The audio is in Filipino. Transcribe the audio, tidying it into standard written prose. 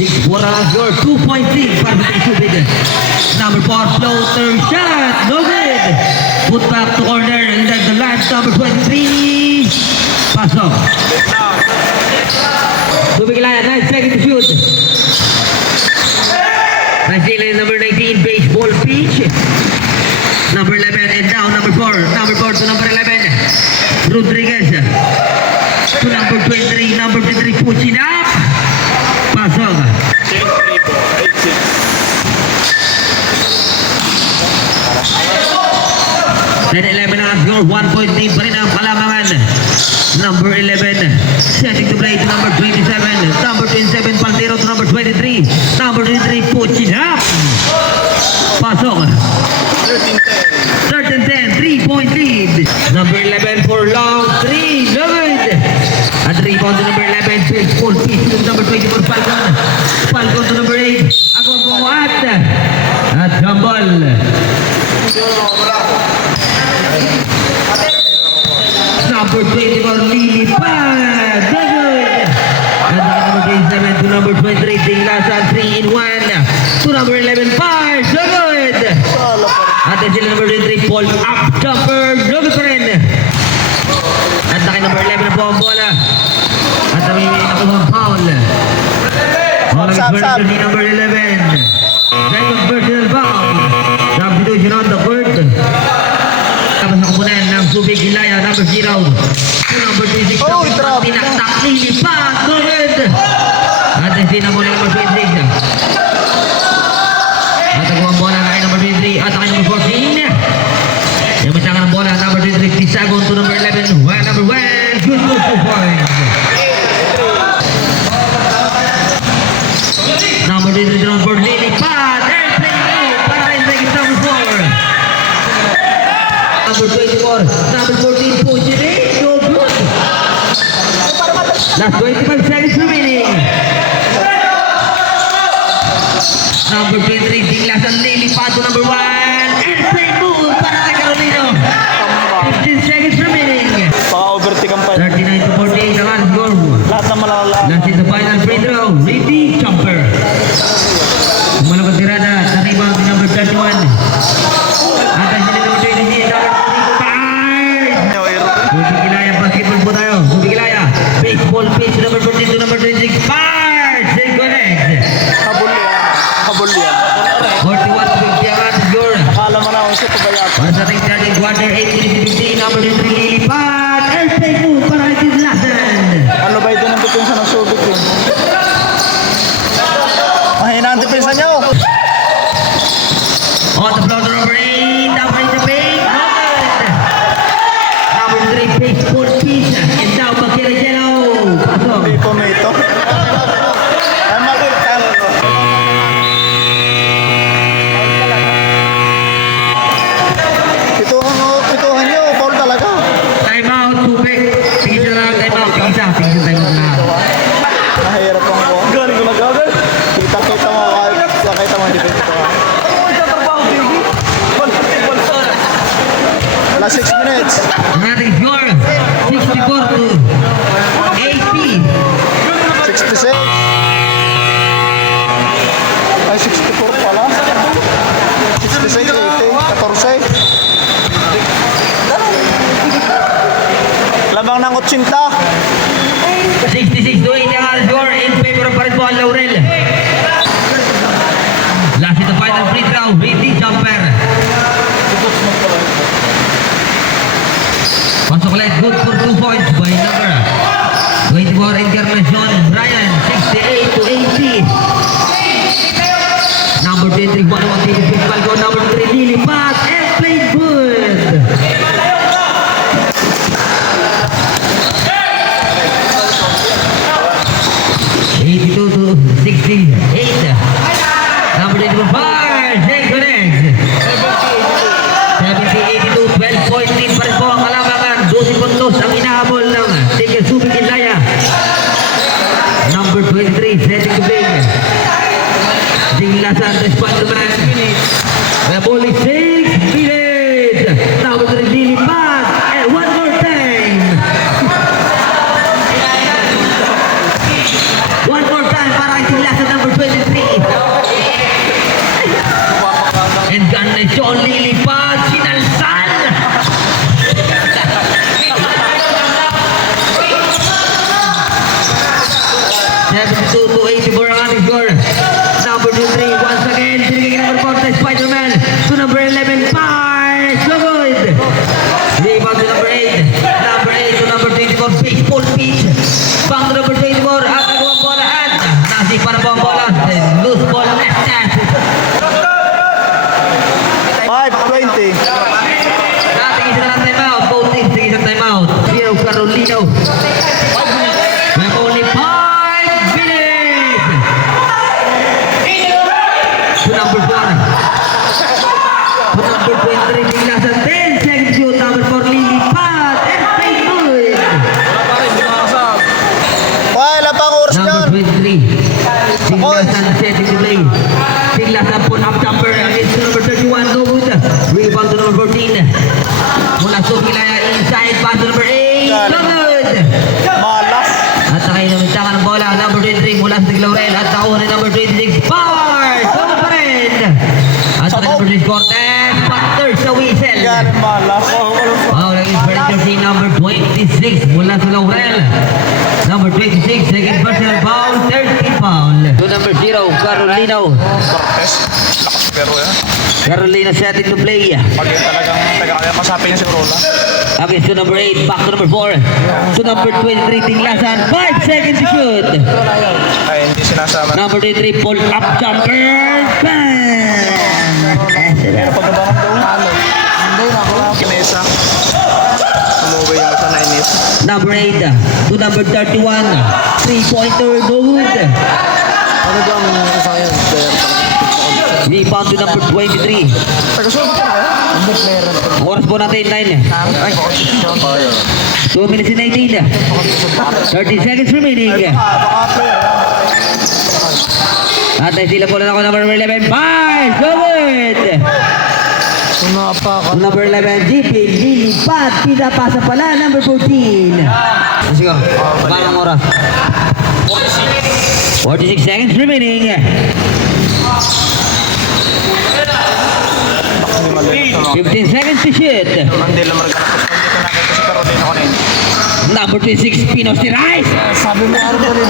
What are your 2.3 para sa Subig? Number 4, floater shot. No good. Put back to corner. And then the last number 23. Pasok. Subig Ilaya, 9 seconds to shoot. Brazilian number 19, baseball pitch. Number 11 and down, number 4. Number 4 to number 11. Rodriguez. To number 23, number 23, pushing up. Pasok. Then 11 na score, 1 point lead pa rin ang Kalamangan. Number 11, setting to play to number 27. Number 27, Paltero to number 23. Number 23, pushing up. Pasok. 13-10, 3-point lead. Number 11 for long 3, good. At rebound to number 11, baseball pitch to number 24, Falcon. Falcon to number 8, Agwambuat. At Gambol. Number 24, Lilipad. Good. At number 27 to number 23, Tinglasan, 3-in-1. To number 11, Pars. Good. At sila number 23, Paul up jumper. Good pa rin. At naki number 11 na po ang bola. At kami nakuha foul. Version ni number 11. Second personal foul. Substitution on the court. Tapos na kupunan ng Subig Ilaya, number 0. Number 26, tinaktak Lilipad. Good. At sila mo na number 26. At nakuha ang bola na kay number 23. At kay number 14. Yung matangan ng bola, number 23, Tisagon to number 11. Number 1, good move to point. Number 23, number Lilipad. Airplane move para rin sa number 4. Number 24, number 14, Pujiri. No good. Last 25 seconds remaining. Number 23, Tinglasan Lilipad to number 1. Airplane move para kay Carolino. 15 seconds remaining. Pa-overtake ang 39 to 48 ang score. lahat ng malala. Last is the final free throw. Ricky Jumper. Malapad tirada sa rebound ni number 31. At ang sila number 23, number 25. Subig Ilaya, basketball po tayo. Subig Ilaya, baseball pitch number 14 to number 26. Pars! They connect. Habol yan. Habol yan. 41 to 50 ang score. Akala mo na kung siya pabayat. Para sa ating starting quarter, 8 minutes to 50, number 23, Lilipad. Airplane move para kay Tinglasan. Ano ba ito ng depensa ng Subic yun? Mahina ang depensa niyo. On the floor, number 8, number 8, the paint. Number 3, baseball pitch. And now, Bakira Jello. Pasok. Hindi po may ito. Ay, makikita. Pituhan niyo. Foul talaga. Time out, Subig. Tingin na lang, time out. Tingin sa time out na. Mahirap ang buwan. Galing ko nag-gagal. Kita-kita mo. Kita mo hindi pito. Last 6 minutes. Ang ating score, 64 to 80. 66. Ay, 64 pala. 66, 80, 14. Labang ng 80. 66 to 80 ang score. In favor pa rin po ang Laurel. Last is the final free throw. Ricky Jumper. Pasok ulit, good for 2 points by number 24 Encarnacion Brian, 68 to 80. Number 23, 101 David Fitzpatrick, number 3 Lilipad, and played good. To 68. Number 25, Jay Connect. 70-82, 12 point lead pa rin po ang Kalamangan. 12 puntos ang inahabol ng Tigil Subig Ilaya. Number 23, setting to big. Tinglasan, respond naman. The ball is 6 minutes. Number 3, Lilipad. And one more time. One more time para kay Tinglasan, number 23. 72 to 84 ang ating score. Number 23, once again, sinigay number 4 Spider-Man. To number 11, Pars. So good. Rebound to number 8. Number 8 to number 24, baseball pitch. Bang to number 24, at nagawang bola at nasipa na po ang bola. Loose ball, left hand. 5-20. Nating isa na lang timeout. Both teams tigis ang timeout. Zero Carolino. We have only 5 minutes. To number 4. To number 23, Biglasan. 10 seconds shoot. Number 4, Lilipat. And stay good. Wala pang oras Number yan. 23. Biglasan setting to play. Biglasan po up jumper against to number 31. No good. Rebound to number 14. Mula Sukilaya inside pass to number 8. No good. Malas. At nakainamintakan ng bola. Number 23 mula sa Tiglaurel. At nakuha ni number 26. Power! Solo pa rin. At saka number 6 Cortez. Panther sa whistle. Yan, malas. Wow, naging Spencer si number 26 mula sa Laurel. Number 26, second personal foul, 30 foul. To number 0, Carolino. Cortez. Lakas pero yan. Carolina setting to play. Pag yun talagang taga-kaya pasapin niya si Corolla. Against to number 8, back to number 4. To number 23, Tinglasan, 5 seconds to shoot. Ay, hindi sinasama. Number 23, pull up jumper. Bam! Pagkabangan daw. Hindi na ako. Kinesa. Umuwi yung isa na inis. Number 8, to number 31, 3-pointer, no good. Ano ba ang isa yun? Rebound to number 23. Taga-sulot ka ba? Hindi, meron. Oras po natin 9. Ay, 2 minutes and 18. 30 seconds remaining. baka player. At sila po na ako number 11. Bars! So good! Sumapa ka. Number 11, GP, lilipat. Pinapasa pala, number 14. Sige, parang oras. 46 seconds remaining. 15 seconds to shoot. Hindi lang marga na. Hindi ko nakita si Carolina ko na yun. Number 26, Pinos de Rice. Sabi mo, ano ba rin?